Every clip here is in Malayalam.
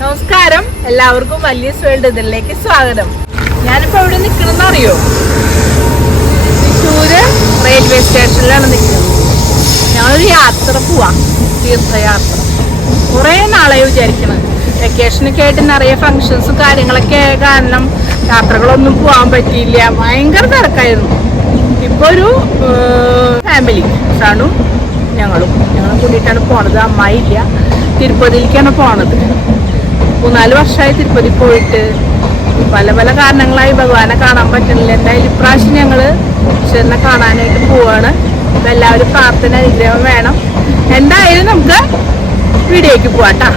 നമസ്കാരം, എല്ലാവർക്കും വലിയസ് വേൾഡ് ഇതിലേക്ക് സ്വാഗതം. ഞാനിപ്പോ എവിടെ നിൽക്കണമെന്ന് അറിയോ? തൃശ്ശൂര് റെയിൽവേ സ്റ്റേഷനിലാണ് നിൽക്കുന്നത്. ഞങ്ങളൊരു യാത്ര പോവാം, തീർത്ഥയാത്ര. കുറേ നാളായി വിചാരിക്കണം. വെക്കേഷനൊക്കെ ആയിട്ട് നിറയെ ഫങ്ഷൻസും കാര്യങ്ങളൊക്കെ കാരണം യാത്രകളൊന്നും പോകാൻ പറ്റിയില്ല. ഭയങ്കര തിരക്കായിരുന്നു. ഇപ്പോൾ ഒരു ഫാമിലി ഷാണും ഞങ്ങളും കൂടിയിട്ടാണ് പോണത്. അമ്മായി ഇല്ല, തിരുപ്പതിയിലേക്കാണ് പോണത്. 3-4 വർഷമായി തിരുപ്പതി പോയിട്ട്. പല പല കാരണങ്ങളായി ഭഗവാനെ കാണാൻ പറ്റുന്നില്ല. എന്തായാലും ഇപ്രാവശ്യം ഞങ്ങൾ ഈശ്വരനെ കാണാനായിട്ട് പോവാണ്. അപ്പം എല്ലാവരും പ്രാർത്ഥന അനുഗ്രഹം വേണം. എന്തായാലും നമുക്ക് വീഡിയോയ്ക്ക് പോവാട്ടാ.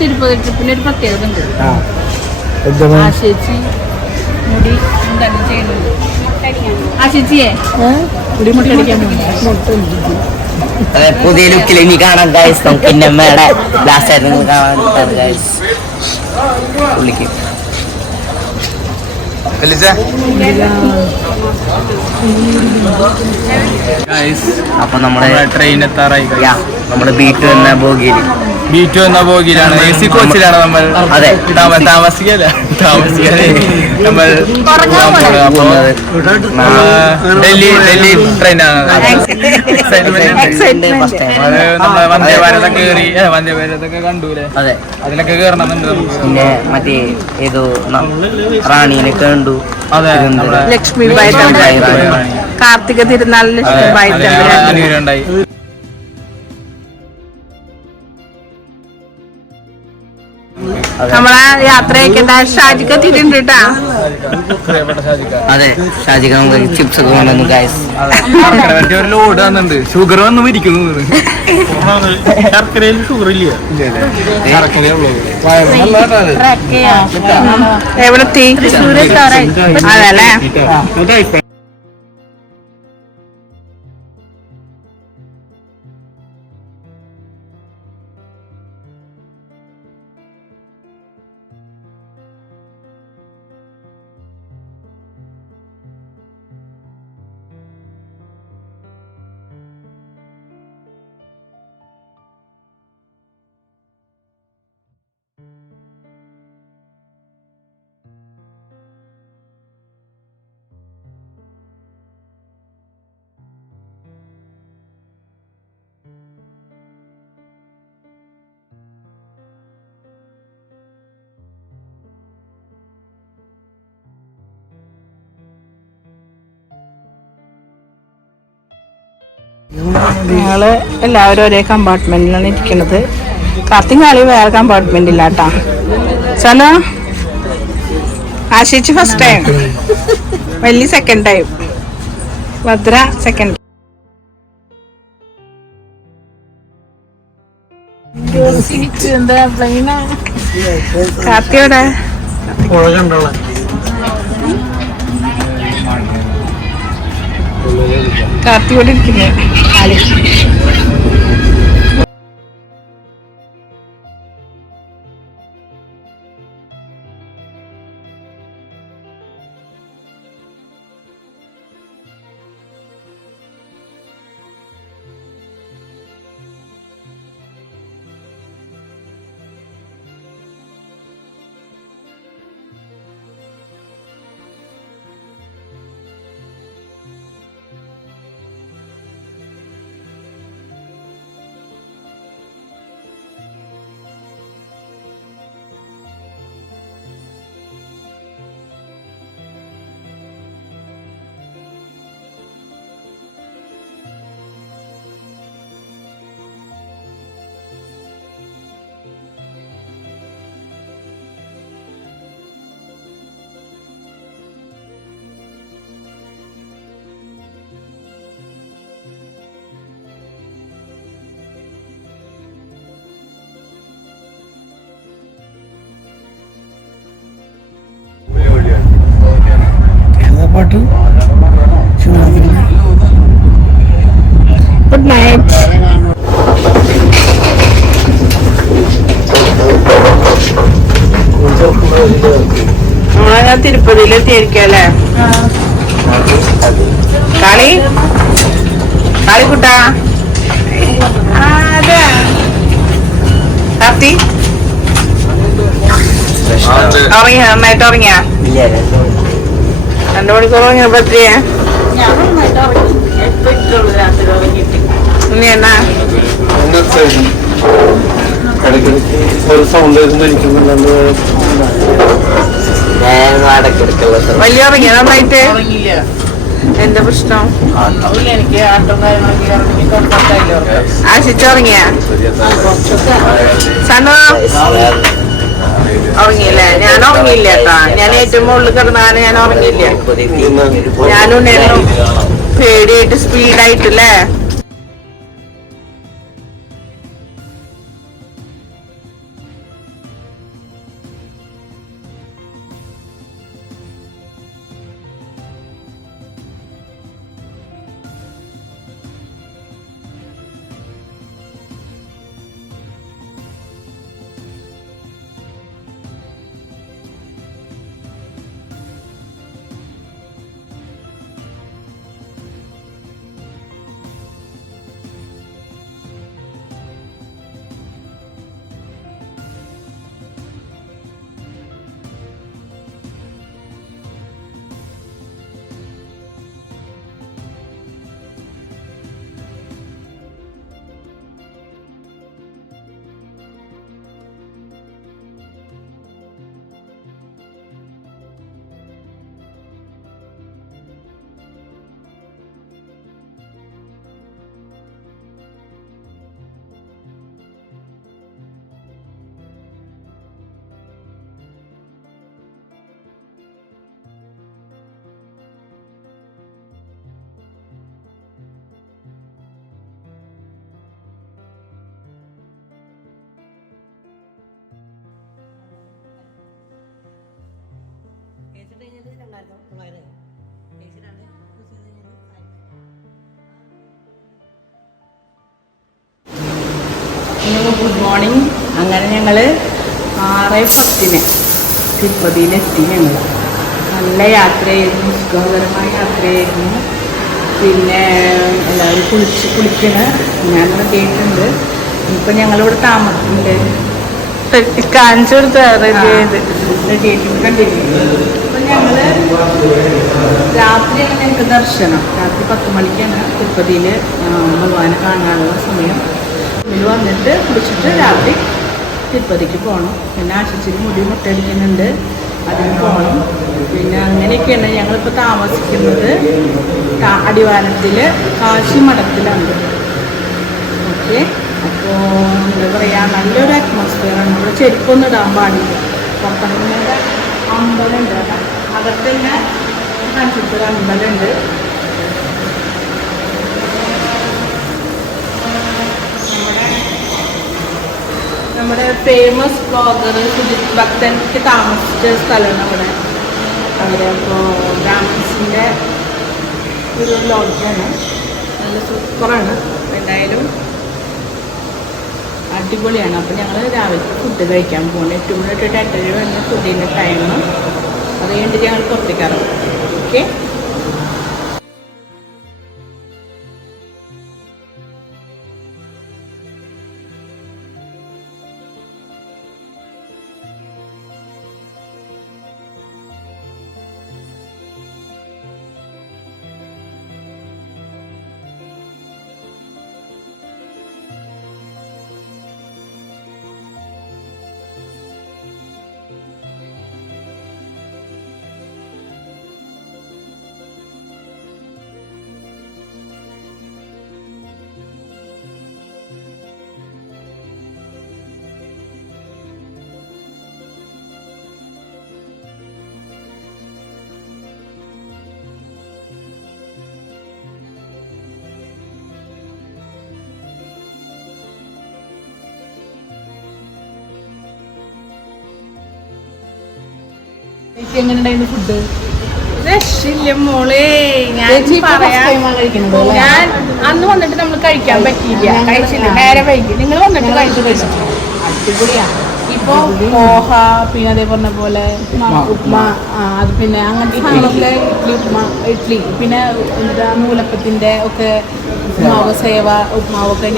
തിരുപ്പതി ട്രിപ്പിന് ഒരു പ്രത്യേകത ഉണ്ട്. ചേച്ചി മുടി ചെയ്യുന്നുണ്ട്. ചേച്ചിയെ മുടി മുട്ടടിക്കാൻ പുതിയ ലുക്കിൽ ഇനി കാണാം ഗൈസ്. നമുക്ക് ഇന്നമ്മയുടെ ലാസ്റ്റ് ആയിരുന്നു കാണാൻ ഗൈസ്. പുള്ളിക്ക് അപ്പൊ നമ്മുടെ ട്രെയിൻ എത്താറായി. നമ്മുടെ ബീറ്റ് എന്ന ബോഗിയിലാണ്. AC കോച്ചിലാണ് നമ്മൾ. അതെ, താമസിക്കല്ലേ നമ്മൾ ഡൽഹി ട്രെയിനാണ്. നമ്മളെ വന്ദേഭാരതൊക്കെ കയറി, വന്ദേഭാരതൊക്കെ കണ്ടൂലേ? അതെ, അതിലൊക്കെ കയറണമെന്നുണ്ട്. പിന്നെ മറ്റേ ഏതോ റാണീനെ കണ്ടു. അതെ, ലക്ഷ്മിബായി കാർത്തിക തിരുനാളിന് അനുഗ്രഹം ഉണ്ടായി. നമ്മളെ യാത്രയൊക്കെ ഷാജിക്ക തിരിണ്ട് കേട്ടാ. അതെ, ഷാജിക ചിപ്സ് ഒക്കെ കൊണ്ടുവന്നു ഗൈസ്. ഒരു ലോഡ് വന്നിട്ടുണ്ട്. ഷുഗർ വന്നു ഇരിക്കുന്നു. ശർക്കരയിൽ ഷുഗർ ഇല്ല. എവിടെത്തി? അതല്ലേ. ഞങ്ങള് എല്ലാവരും ഒരേ കമ്പാർട്ട്മെന്റിലാണ് ഇരിക്കുന്നത്. കാർത്തികാളി വേറെ കമ്പാർട്ട്മെന്റിലാട്ടാ. ചലോ ആശിച്ച് ഫസ്റ്റ് ടൈം, വലിയ സെക്കൻഡ് ടൈം, ഭദ്ര സെക്കൻഡ്. എന്താ പ്ലെയിനാ? കാർത്തിയോടെ കാപ്പിയോടെ ഇരിക്കുന്നേ പാട്ട് ഗുഡ് നൈറ്റ്. നമ്മളങ്ങനെ തിരുപ്പതിയിലെത്തിയിരിക്കല്ലേ കളി കളിക്കുട്ടാ അതെ കാർത്തി ഉറങ്ങിയ നന്നായിട്ട് ഉറങ്ങിയ 2 മണിക്കൂർ ഉറങ്ങിയപ്പോ എത്രയാ ഇനി എന്നാ ഒരു സൗണ്ട് വലിയ ഉറങ്ങിയ നന്നായിട്ട് എന്താ പ്രശ്നം ആശിച്ചുറങ്ങിയ സണ്ണു ഉറങ്ങിയില്ലേ? ഞാൻ ഉറങ്ങിയില്ല കേട്ടാ. ഞാൻ ഏറ്റവും മുകളിൽ കിടന്നാണ് ഞാൻ ഉറങ്ങിയില്ല. ഞാനും പേടിയായിട്ട് സ്പീഡായിട്ടല്ലേ. Good morning. അങ്ങനെ ഞങ്ങൾ 6:10 തിരുപ്പതിയിലെത്തി. ഞങ്ങൾ നല്ല യാത്രയായിരുന്നു, സുഖകരമായ യാത്രയായിരുന്നു. പിന്നെ എല്ലാവരും കുളിക്കണ ഞാൻ കേട്ടിട്ടുണ്ട്. ഇപ്പം ഞങ്ങളിവിടെ താമസിക്കുന്നുണ്ട്. കാണിച്ചു കൊടുത്ത് റെഡിയായിട്ടുണ്ട് കണ്ടിട്ടുണ്ട്. അപ്പം ഞങ്ങൾ രാത്രിയാണ് ഞങ്ങൾക്ക് ദർശനം. രാത്രി 10 മണിക്കാണ് തിരുപ്പതിയിൽ ഭഗവാനെ കാണാനുള്ള സമയം. ഇതിൽ വന്നിട്ട് കുളിച്ചിട്ട് രാത്രി തിരുപ്പതിക്ക് പോകണം. പിന്നെ ആശിച്ചിരി മുടി മുട്ടടിക്കുന്നുണ്ട്, അതിന് പോകണം. പിന്നെ അങ്ങനെയൊക്കെയാണ് ഞങ്ങളിപ്പോൾ താമസിക്കുന്നത്. അടിവാരത്തിൽ കാശി മഠത്തിലാണ്. ഓക്കെ, അപ്പോൾ എന്താ പറയുക, നല്ലൊരു അറ്റ്മോസ്ഫിയറാണ്. നമ്മൾ ചെരുപ്പൊന്നും ഇടാൻ പാടില്ല. പുറത്തിറങ്ങുന്നത് അമ്പലമുണ്ട്, അകത്തന്നെ കാണിച്ചിട്ടൊരു അമ്പലമുണ്ട്. നമ്മുടെ ഫേമസ് ബ്ലോഗർ സുജിത് ഭക്തൻക്ക് താമസിച്ച സ്ഥലമാണ് അവിടെ. അവരപ്പോൾ ബ്രാഹ്മിൻസിൻ്റെ ഒരു ലോഡ്ജാണ്, നല്ല സൂപ്പറാണ്. എന്തായാലും അടിപൊളിയാണ്. അപ്പോൾ ഞങ്ങൾ രാവിലെ ഫുഡ് കഴിക്കാൻ പോകുന്നത് 8 മണി തൊട്ട് 8:30 വരെ ഫുഡിൻ്റെ ടൈം. അത് കഴിഞ്ഞിട്ട് ഞങ്ങൾ പുറത്തേക്ക് ഇറങ്ങും. ഓക്കെ. എങ്ങനെയുണ്ടായിരുന്നു ഫുഡ്? രക്ഷയില്ല മോളെ. ഞാൻ അന്ന് വന്നിട്ട് നമ്മൾ കഴിക്കാൻ പറ്റിയില്ല, കഴിച്ചില്ല, നേരെ വൈകി. നിങ്ങൾ വന്നിട്ട് കഴിച്ചില്ല. അടിപൊളിയാണ്. ഇപ്പൊ പോഹ, പിന്നെ അതേ പറഞ്ഞ പോലെ ഉപ്മ, അത് പിന്നെ അങ്ങനത്തെ സാധനങ്ങളൊക്കെ ഇഡ്ഡലി, പിന്നെ എന്താ നൂലപ്പത്തിന്റെ ഒക്കെ ഉപ്മാവ്, സേവ ഉപ്മാവൊക്കെ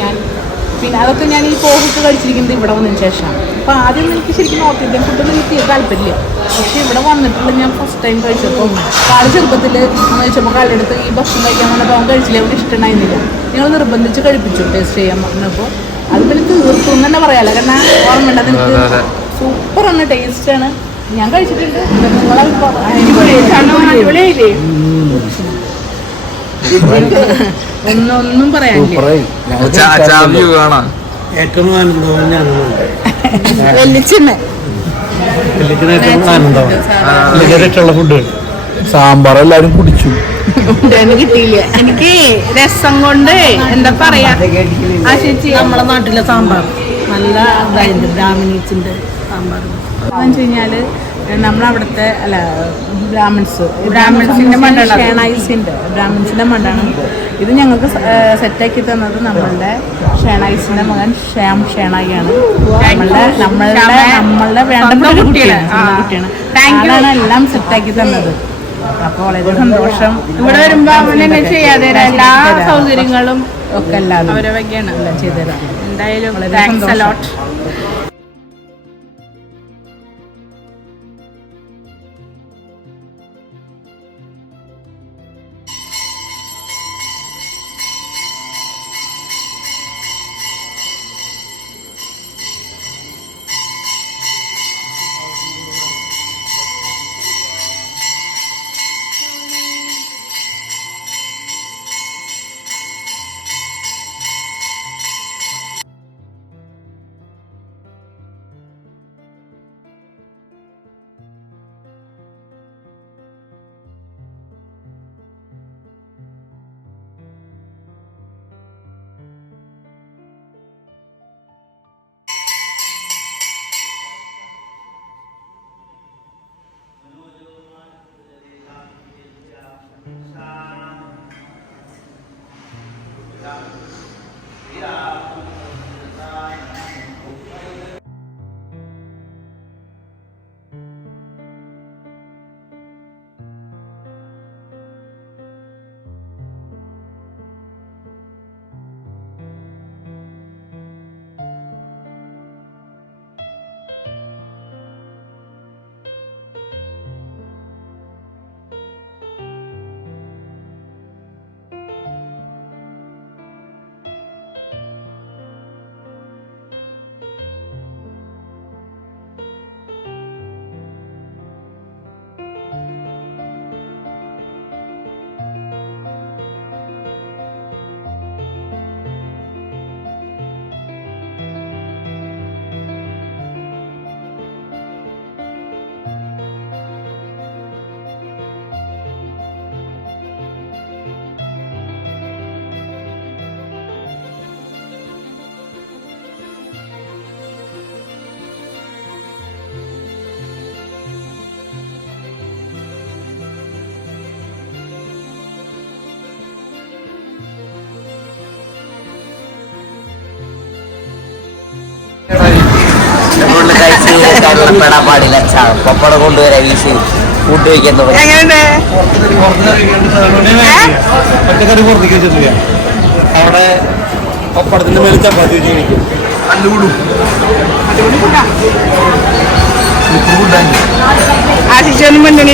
പിന്നെ അതൊക്കെ ഞാൻ ഈ പോഹൊക്കെ കഴിച്ചിരിക്കുന്നത് ഇവിടെ വന്നതിന് ശേഷമാണ്. അപ്പോൾ ആദ്യം എനിക്ക് ശരിക്കും നോർത്ത് ഇന്ത്യൻ ഫുഡൊന്നും എനിക്ക് താല്പര്യമില്ല. പക്ഷേ ഇവിടെ വന്നിട്ടുള്ള ഞാൻ ഫസ്റ്റ് ടൈം കഴിച്ചപ്പോൾ കാല് ചെറുപ്പത്തിൽ കഴിച്ചപ്പോൾ കാലെടുത്ത് ഈ ഭക്ഷണം കഴിക്കാൻ വന്നപ്പോൾ അവൻ കഴിച്ചില്ല, അവർക്ക് ഇഷ്ടമായിരുന്നില്ല. ഞങ്ങൾ നിർബന്ധിച്ച് കഴിപ്പിച്ചു ടേസ്റ്റ് ചെയ്യാൻ പറഞ്ഞപ്പോൾ അത് പിന്നെ തീർത്തു എന്ന് തന്നെ പറയാമല്ലോ. കാരണം ഓർമ്മയുണ്ട്, അതെനിക്ക് സൂപ്പറാണ്, ടേസ്റ്റാണ്. ഞാൻ കഴിച്ചിട്ടുണ്ട്. അടിപൊളിയായില്ലേ? ഒന്നും പറയാനില്ല. ഏറ്റവും ആനന്ദവും ഞാനാണ്. ഫുഡ് സാമ്പാർ എല്ലാരും കുടിച്ചു. കിട്ടിയില്ല. എനിക്ക് രസം കൊണ്ട് എന്താ പറയാ, ആ ചേച്ചി നമ്മളെ നാട്ടിലെ സാമ്പാർ നല്ല ഇതായിരുന്നു. ബ്രാഹ്മിൻസിന്റെ സാമ്പാർ എന്ന് വെച്ച് കഴിഞ്ഞാല് നമ്മളവിടുത്തെ ബ്രാഹ്മിൻസിന്റെ മണ്ണാണ്, ബ്രാഹ്മിൻസിന്റെ മണ്ണാണ് ഇത്. ഞങ്ങൾക്ക് സെറ്റാക്കി തന്നത് നമ്മളുടെ ഷേണായിസിന്റെ മകൻ ശ്യാം ഷേണായിയാണ്. നമ്മളുടെ വേണ്ടപ്പെട്ട കുട്ടിയാണ്. എല്ലാം സെറ്റാക്കി തന്നത്. അപ്പോൾ വളരെ സന്തോഷം. ഇവിടെ വരുമ്പോ അവനെ ചെയ്യാതെ എല്ലാ സൗകര്യങ്ങളും ഒക്കെ എല്ലാം അവരെ വകയാണ് എല്ലാം ചെയ്തുതരാം. എന്തായാലും താങ്ക്സ് എ ലോട്ട്. നഷ്ടപ്പെടാൻ പാടില്ല. പപ്പടം കൊണ്ടുവരാൻ വീശി ഫുഡ് വയ്ക്കാൻ തുടങ്ങി. എങ്ങനെയുണ്ട്? പച്ചക്കറി പുറത്തേക്ക് വെച്ചിട്ടില്ല. അവിടെ പപ്പടത്തിന്റെ മേലെ ചപ്പാത്തി വെച്ച് കഴിക്കും. ആശിച്ചൊന്നും മുന്നിൽ